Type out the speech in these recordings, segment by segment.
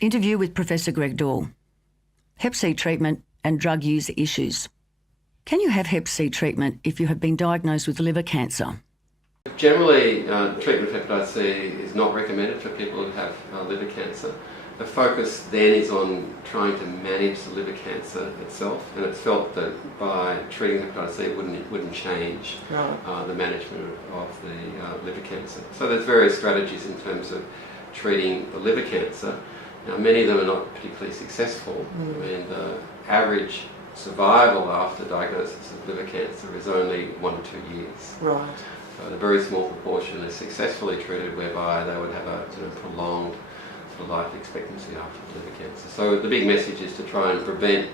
Interview with Professor Greg Dore. Hep C treatment and drug use issues. Can you have Hep C treatment if you have been diagnosed with liver cancer? Generally, treatment of hepatitis C is not recommended for people who have liver cancer. The focus then is on trying to manage the liver cancer itself, and it's felt that by treating hepatitis C it wouldn't change the management of the liver cancer. So there's various strategies in terms of treating the liver cancer. Now, many of them are not particularly successful, and the average survival after diagnosis of liver cancer is only 1 to 2 years. Right. So a very small proportion is successfully treated, whereby they would have a prolonged life expectancy after liver cancer. So the big message is to try and prevent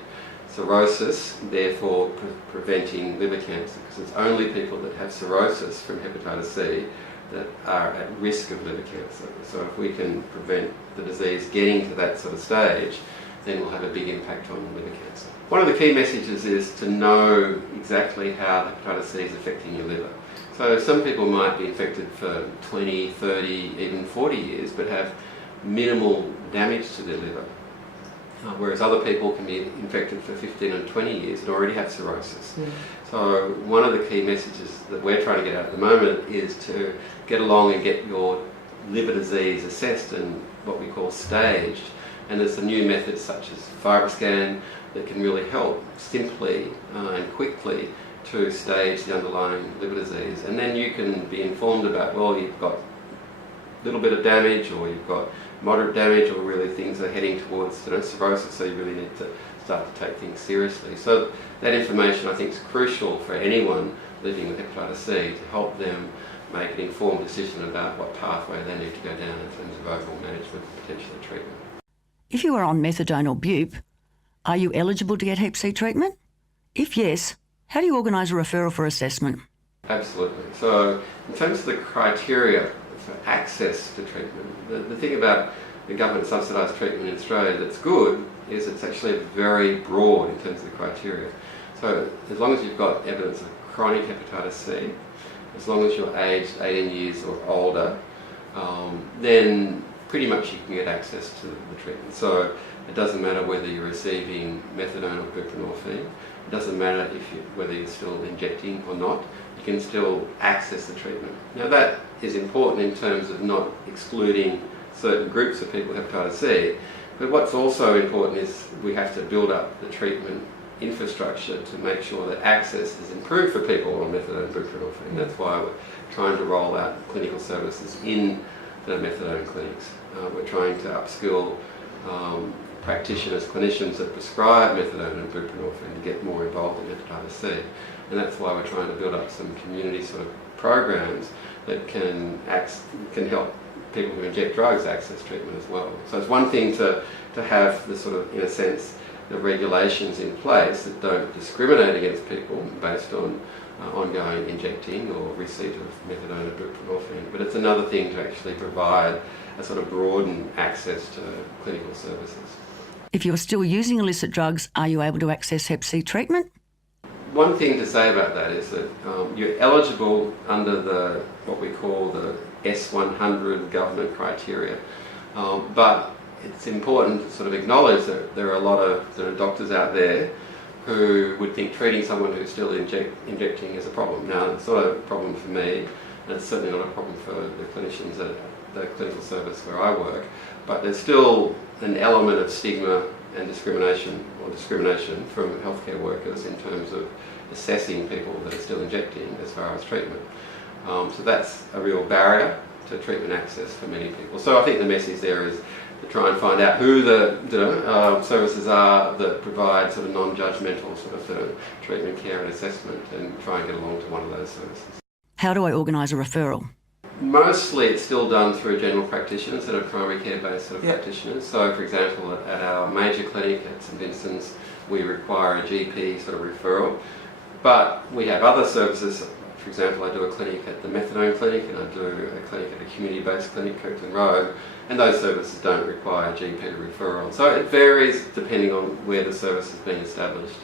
cirrhosis, therefore preventing liver cancer, because it's only people that have cirrhosis from hepatitis C that are at risk of liver cancer. So if we can prevent the disease getting to that sort of stage, then we'll have a big impact on liver cancer. One of the key messages is to know exactly how hepatitis C is affecting your liver. So some people might be infected for 20, 30, even 40 years, but have minimal damage to their liver, whereas other people can be infected for 15 and 20 years and already have cirrhosis. So one of the key messages that we're trying to get out at the moment is to get along and get your liver disease assessed and what we call staged. And there's some new methods such as FibroScan that can really help simply and quickly to stage the underlying liver disease. And then you can be informed about, well, you've got a little bit of damage, or you've got moderate damage, or really things are heading towards cirrhosis, so you really need to start to take things seriously. So that information, I think, is crucial for anyone living with hepatitis C to help them make an informed decision about what pathway they need to go down in terms of overall management and potentially treatment. If you are on methadone or bupe, are you eligible to get Hep C treatment? If yes, how do you organise a referral for assessment? Absolutely. So in terms of the criteria for access to treatment, the thing about the government subsidised treatment in Australia that's good is it's actually very broad in terms of the criteria. So as long as you've got evidence of chronic hepatitis C, as long as you're aged 18 years or older, then pretty much you can get access to the treatment. So it doesn't matter whether you're receiving methadone or buprenorphine. It doesn't matter whether you're still injecting or not. You can still access the treatment. Now that is important in terms of not excluding certain groups of people with hepatitis C, but what's also important is we have to build up the treatment infrastructure to make sure that access is improved for people on methadone and buprenorphine. That's why we're trying to roll out clinical services in the methadone clinics. We're trying to upskill practitioners, clinicians that prescribe methadone and buprenorphine to get more involved in hepatitis C. And that's why we're trying to build up some community sort of programs that can help people who inject drugs access treatment as well. So it's one thing to have the sort of, in a sense, the regulations in place that don't discriminate against people based on ongoing injecting or receipt of methadone and buprenorphine, but it's another thing to actually provide a sort of broadened access to clinical services. If you're still using illicit drugs, are you able to access Hep C treatment? One thing to say about that is that you're eligible under what we call the S100 government criteria, but it's important to sort of acknowledge that there are a lot of doctors out there who would think treating someone who's still injecting is a problem. Now, it's not a problem for me, and it's certainly not a problem for the clinicians at the clinical service where I work, but there's still an element of stigma and discrimination from healthcare workers in terms of assessing people that are still injecting as far as treatment. So that's a real barrier to treatment access for many people. So I think the message there is to try and find out who the services are that provide sort of non-judgmental sort of treatment care and assessment, and try and get along to one of those services. How do I organise a referral? Mostly it's still done through general practitioners that are primary care based sort of practitioners. So for example, at our major clinic at St Vincent's, we require a GP sort of referral, but we have other services. For example, I do a clinic at the methadone clinic, and I do a clinic at a community-based clinic, Kirkland Road, and those services don't require GP referral. So it varies depending on where the service is being established.